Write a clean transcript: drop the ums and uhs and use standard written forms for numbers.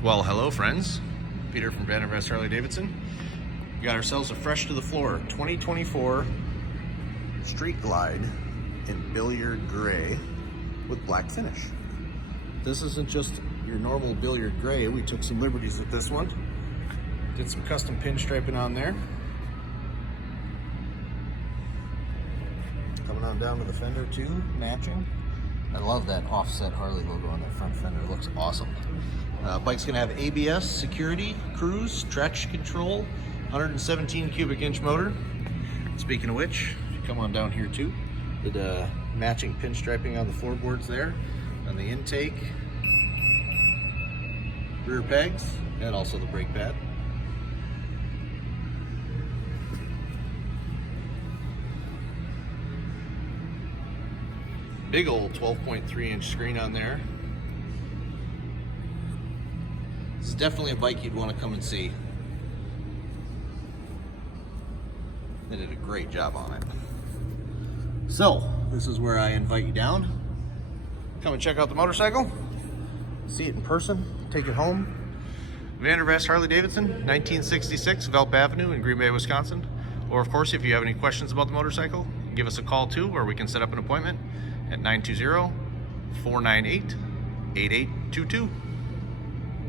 Well, hello friends. Peter from Vandervest Harley-Davidson. We got ourselves a fresh to the floor 2024 Street Glide in Billiard Gray with black finish. This isn't just your normal Billiard Gray. We took some liberties with this one. Did some custom pinstriping on there. Coming on down to the fender too, matching. I love that offset Harley logo on that front fender. It looks awesome. Bike's gonna have ABS, security, cruise, traction control, 117 cubic inch motor. Speaking of which, if you come on down here too, did matching pinstriping on the floorboards there, on the intake, rear pegs, and also the brake pad. Big old 12.3 inch screen on there. It's definitely a bike you'd want to come and see. They did a great job on it. So, this is where I invite you down. Come and check out the motorcycle, see it in person, take it home. Vandervest Harley-Davidson, 1966 Velp Avenue in Green Bay, Wisconsin. Or of course, if you have any questions about the motorcycle, give us a call too, or we can set up an appointment at 920-498-8822.